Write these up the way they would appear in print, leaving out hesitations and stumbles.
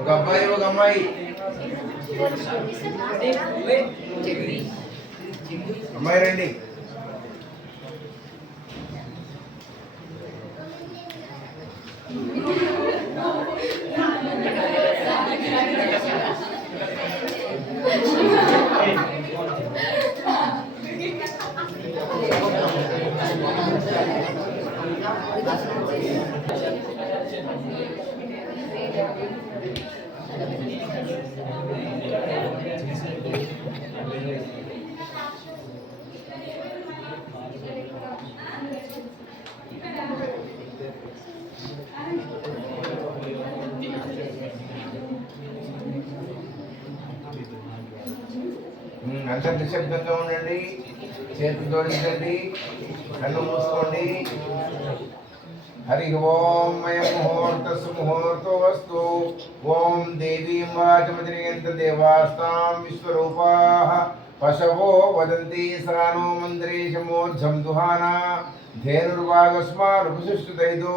ఒక అబ్బాయి ఒక అమ్మాయి. అమ్మాయి రండి. అంత నిశ్శబ్దంగా ఉండండి. చేతులు జోడించండి. కళ్ళు మూసుకోండి. హరి ఓం మయం ముహూర్తస్సు ముహూర్తోస్తు. ఓం దేవీం వాచమతినియంత దేవాస్తాం విశ్వరూపాః పశవో వదంతి సరానో మంత్రేశమోర్ధం దుహానా ధేనుర్వాగస్మారుపసుష్టుతైదో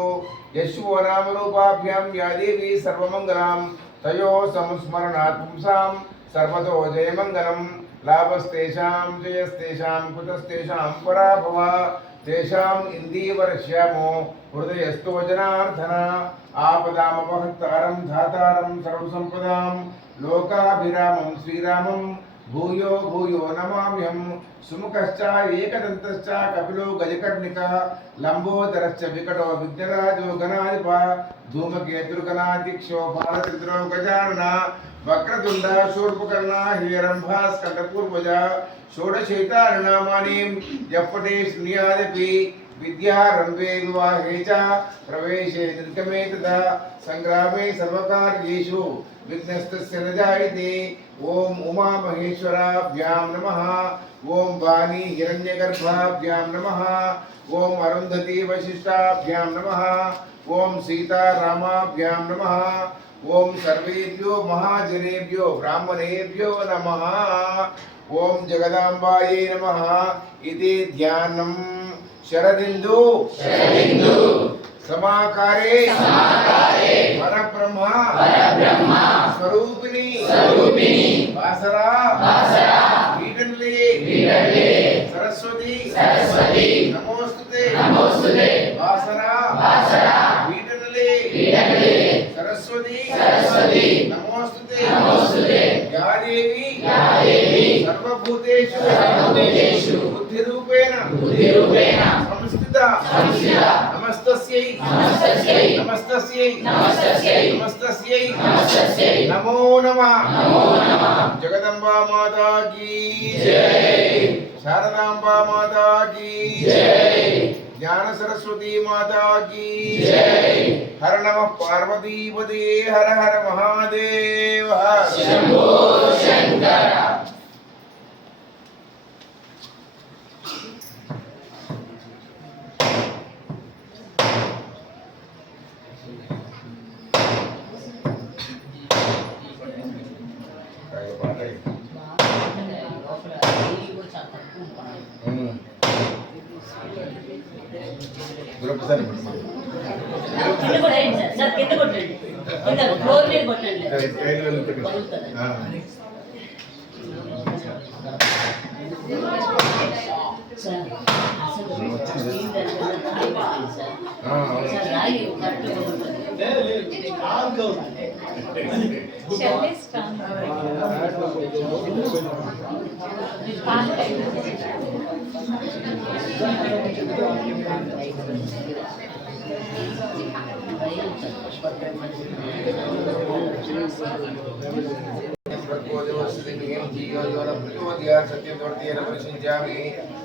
యశో నామరూపాభ్యాం యా దేవీ సర్వమంగళాం తయో సంస్మరణాత్ పుంసాం సర్వతో జయమంగళం. లాభస్తేషాం జయస్తేషాం కుతస్తేషాం పరాభవ తేషాం ఇందీవరశ్యామో హృదయస్థో జనార్దన. ఆపదామపహర్తారం ధాతారం సర్వసంపదాం లోకాభిరామం శ్రీరామం భూయో భూయో నమామ్యహం. సుముఖశ్చ ఏకదంతశ్చ కపిలో గజకర్ణిక లంబోదరశ్చ వికటో విఘ్నరాజో గణాధిప ధూమకేతుర్గణాధ్యక్షో భారతృద్రో గజానన వక్రతుండ శూర్పకర్ణ హిరణ్భా స్కందపూర్వజ షోడశైతానామాని యప్పటే శృణ్యాదపి విద్యారంభే వివాహే చ ప్రవేశే నిర్గమే తదా సంగ్రామే సర్వకార్యేషు విఘ్నస్తస్య న జాయతే. ఓం ఉమామహేశ్వరాభ్యాం నమః. ఓం వాణి హిరణ్యగర్భాభ్యాం నమః. ఓం అరుంధతి వశిష్టాభ్యాం నమః. ఓం సీతారామాభ్యాం నమః. ఓం సర్వేభ్యో మహాజనేభ్యో బ్రాహ్మణేభ్యో నమః. ఓం జగదాంబాయే నమః. ఇది ధ్యానం. శరదిందు సమాకారే పరబ్రహ్మ స్వరూపిణి వాసరా వీటన్లే సరస్వతి నమోస్తుతే వాసరా వీటన్లే సరస్వతి నమోస్తుతే యా దేవి సర్వభూతేషు బుద్ధిరూపేణ సంస్థిత నమస్తస్యై నమస్తస్యై నమస్తస్యై నమో నమః. జగదంబా మాతా కీ జై. శారదాంబా మాతా కీ జై. జ్ఞాన సరస్వతి మాతా కీ జై. హర నమః పార్వతీపదే హర హర మహాదేవ శంభో శంకర.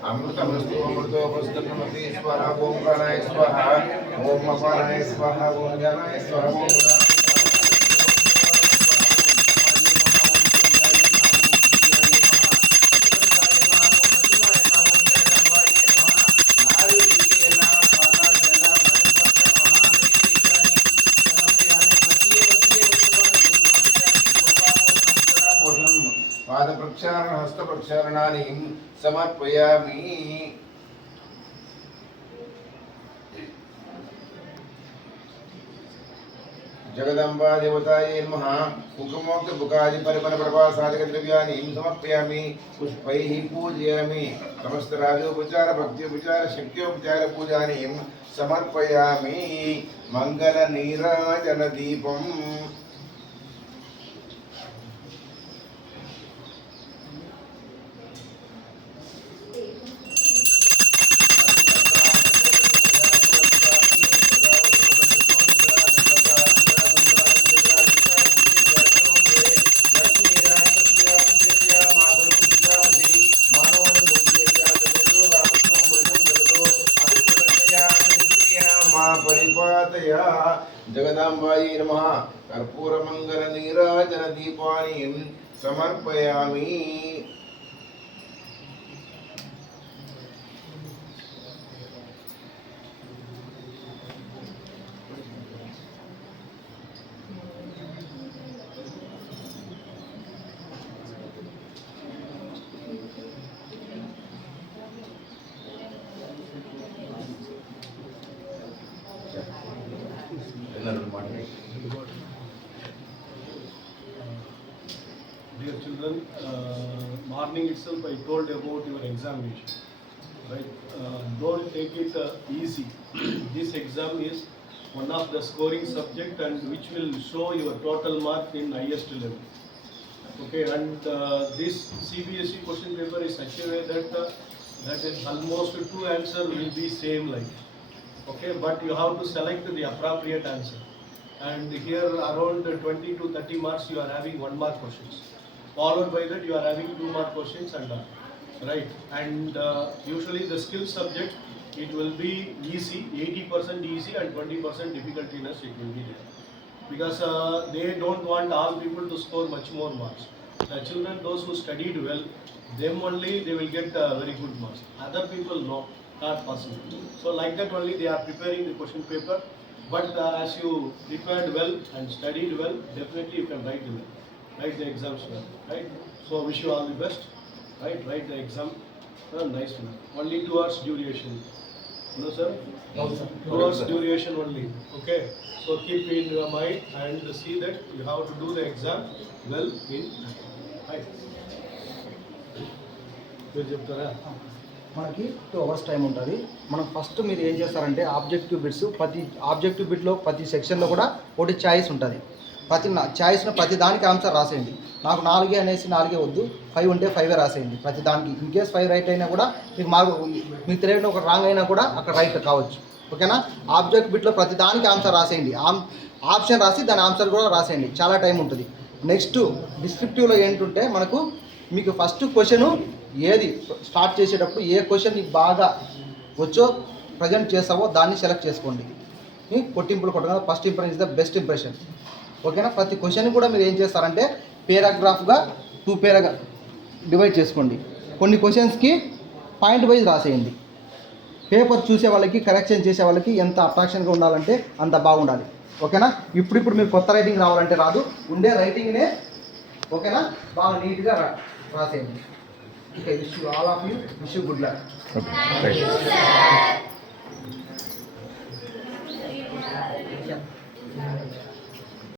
अमृतमस्तु अमृतोपस्तु नमते स्वाहा. ओम प्राणाय स्वाहा. ओम अपानाय स्वाहा. ओम ज्ञानाय स्वाहा. ओम पाद प्रक्षालन हस्त प्रक्षालनानि समर्पयामि. जगदम्बा देवतायै नमः कुङ्कुमोक्त बुकादि परिमल प्रभासादिक द्रव्याणि समर्पयामि पुष्पैः पूजयामि समस्त राजोपचार भक्त्योपचार शक्त्योपचार पूजानि समर्पयामि मंगल नीराजन दीपम् परिपातया जगदाम्बायै नमः कर्पूरमंगल नीराजन दीपानि समर्पयामि Dear children, morning itself I told about your examination, right? Don't take it easy. This exam is one of the scoring subject and which will show your total mark in highest level. Okay, and this CBSE question paper is such a way that that is almost two answers will be same like. Okay, but you have to select the appropriate answer. And here around 20 to 30 marks you are having 1 mark questions. Followed by that you are having 2 mark questions and done. Right? And usually the skill subject it will be easy, 80% easy and 20% difficultiness it will be there. Because they don't want all people to score much more marks. The children, those who studied well, them only they will get very good marks. Other people no, not possible. So like that only they are preparing the question paper. But as you prepared well and studied well, definitely you can write the exams well, right? So wish you all the best, right? Write the exam, nice one. Only 2 hours duration. No sir? No sir. 2 hours duration only. Okay. So keep in your mind and see that you have to do the exam well in right. మీరు చెప్తారా? మనకి 2 hours time ఉంటుంది. మనం first మీరు ఏం చేస్తారంటే objective bits ప్రతి objective బిట్లో ప్రతి సెక్షన్లో కూడా ఒకటి ఛాయిస్ ఉంటుంది. ప్రతి ఛాయిస్ను ప్రతి దానికి ఆన్సర్ రాసేయండి. నాకు 4 అనేసి 4 వద్దు, 5 ఉంటే 5 రాసేయండి ప్రతి దానికి. ఇన్ కేస్ 5 రైట్ అయినా కూడా మీకు మీకు తెలియని ఒక రాంగ్ అయినా కూడా అక్కడ రైట్ కావచ్చు. ఓకేనా? ఆబ్జెక్ట్ బిట్లో ప్రతి దానికి ఆన్సర్ రాసేయండి. ఆప్షన్ రాసి దాని ఆన్సర్ కూడా రాసేయండి. చాలా టైం ఉంటుంది. నెక్స్ట్ డిస్క్రిప్టివ్లో ఏంటంటే మనకు మీకు ఫస్ట్ క్వశ్చను ఏది స్టార్ట్ చేసేటప్పుడు ఏ క్వశ్చన్ నీకు బాగా వచ్చో ప్రజెంట్ చేస్తావో దాన్ని సెలెక్ట్ చేసుకోండి. కొట్టింపులు కొట్టగా first impression is the best impression. ఓకేనా? ప్రతి క్వశ్చన్ కూడా మీరు ఏం చేస్తారంటే పేరాగ్రాఫ్గా 2 పేరాగా డివైడ్ చేసుకోండి. కొన్ని క్వశ్చన్స్కి పాయింట్ వైజ్ రాసేయండి. పేపర్ చూసే వాళ్ళకి కరెక్షన్ చేసే వాళ్ళకి ఎంత అట్రాక్షన్గా ఉండాలంటే అంత బాగుండాలి. ఓకేనా? ఇప్పుడు మీరు కొత్త రైటింగ్ రావాలంటే రాదు, ఉండే రైటింగ్నే ఓకేనా బాగా నీట్గా రాసేయండి. Okay, wish you all of you, wish you good luck. Okay, thank you.